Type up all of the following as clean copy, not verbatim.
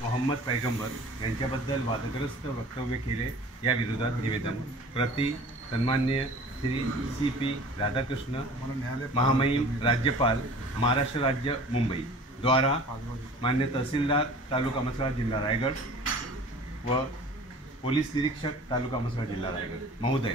मोहम्मद पैगंबर यांच्याबद्दल वादग्रस्त वक्तव्य केले या विरोधात निवेदन प्रति सन्मान्य श्री CP राधाकृष्ण महामहिम राज्यपाल महाराष्ट्र राज्य मुंबई द्वारा मान्य तहसीलदार तालुका मसळा जिल्हा रायगड व पोलीस निरीक्षक तालुका मसळा जिल्हा रायगड महोदय,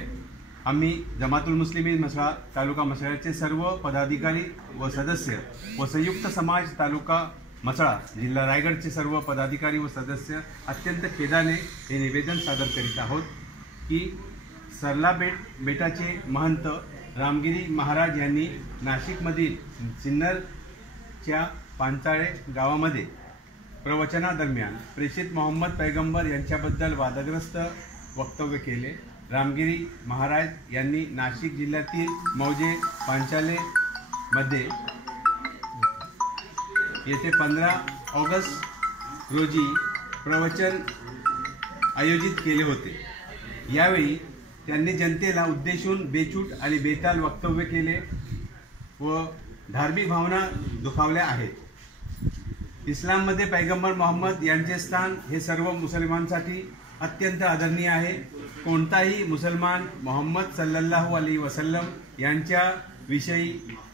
आम्ही जमातुल मुस्लिमीन मसळा तालुका मसळ्याचे सर्व पदाधिकारी व सदस्य व संयुक्त समाज तालुका मसळा जिल्हा रायगडचे सर्व पदाधिकारी व सदस्य अत्यंत खेदाने हे निवेदन सादर करीत आहोत की सरला बेटाचे महंत रामगिरी महाराज यांनी नाशिकमधील सिन्नरच्या पांचाळे गावामध्ये प्रवचनादरम्यान प्रेषित मोहम्मद पैगंबर यांच्याबद्दल वादग्रस्त वक्तव्य केले। रामगिरी महाराज यांनी नाशिक जिल्ह्यातील मौजे पांचालेमध्ये येथे 15 ऑगस्ट रोजी प्रवचन आयोजित केले होते। यावेळी त्यांनी जनतेला उद्देशून बेछूट आणि बेताल वक्तव्य केले व धार्मिक भावना दुखावल्या आहेत। इस्लाममध्ये पैगंबर मोहम्मद यांचे स्थान हे सर्व मुसलमानांसाठी अत्यंत आदरणीय आहे। कोणताही मुसलमान मोहम्मद सल्लल्लाहु अलैहि वसल्लम यांच्या विषयी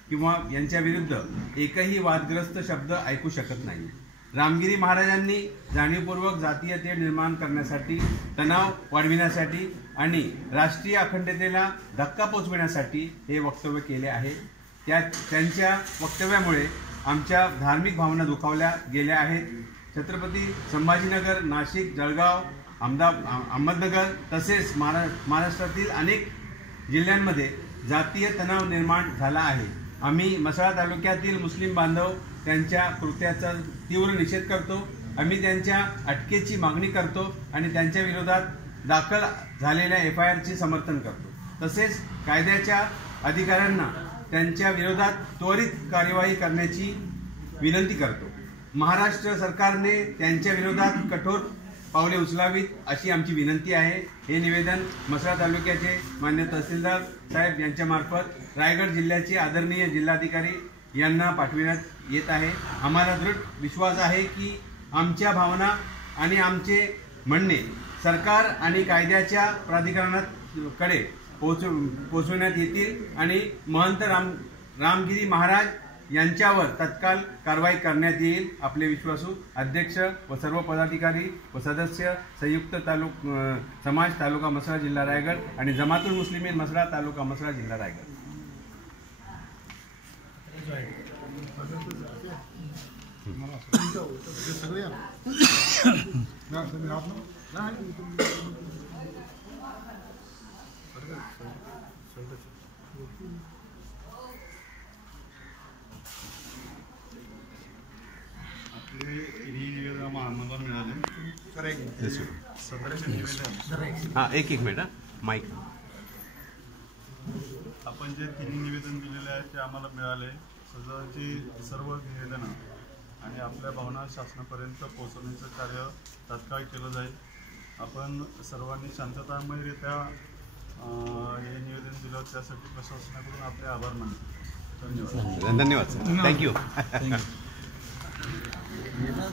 किंवा यांच्या विरुद्ध एकही वादग्रस्त शब्द ऐकू शकत नाही। रामगिरी महाराजांनी जाणीवपूर्वक जातीय तेढ निर्माण करण्यासाठी, तणाव वाढविण्यासाठी आणि राष्ट्रीय अखंडतेला धक्का पोचविण्यासाठी हे वक्तव्य केले आहे। त्यांच्या वक्तव्यामुळे आमच्या धार्मिक भावना दुखावल्या गेल्या आहेत। छत्रपती संभाजीनगर, नाशिक, जळगाव, अहमदनगर तसेच महाराष्ट्रातील अनेक जिल्ह्यांमध्ये जातीय तणाव निर्माण झाला आहे। आम्ही मसळा तालुक्यातील मुस्लिम बांधव त्यांच्या कृत्याचा तीव्र निषेध करतो। आम्ही त्यांच्या अटकेची मागणी करतो आणि त्यांच्या विरोधात दाखल झालेल्या FIRची समर्थन करतो। तसेच कायद्याच्या अधिकाऱ्यांना त्यांच्या विरोधात त्वरित कार्यवाही करण्याची विनंती करतो। महाराष्ट्र सरकारने त्यांच्या विरोधात कठोर पावले उचलावीत अशी आमची विनंती आहे। हे निवेदन मसळा तालुक्याचे मान्य तहसीलदार साहेब यांच्यामार्फत रायगड जिल्ह्याचे आदरणीय जिल्हाधिकारी यांना पाठविण्यात येत आहे। आम्हाला दृढ विश्वास आहे की आमच्या भावना आणि आमचे म्हणणे सरकार आणि कायद्याच्या प्राधिकरणाकडे पोहोचवण्यात येतील आणि महंत रामगिरी महाराज यांच्यावर तत्काळ कारवाई करण्यात येईल। आपले विश्वासू अध्यक्ष व सर्व पदाधिकारी व सदस्य, संयुक्त समाज तालुका मसळा जिल्हा रायगड आणि जमातुल मुस्लिमीन मसळा तालुका मसळा जिल्हा रायगड। एक मिनिट माईक। आपण जे तिन्ही निवेदन दिलेले आहे ते आम्हाला मिळाले। सदरची सर्व निवेदनं आणि आपल्या भावना शासनापर्यंत पोहोचवण्याचं कार्य तात्काळ केलं जाईल। आपण सर्वांनी शांततामयरित्या हे निवेदन दिलं त्यासाठी प्रशासनाकडून आपले आभार मानतो। धन्यवाद। धन्यवाद। थँक्यू।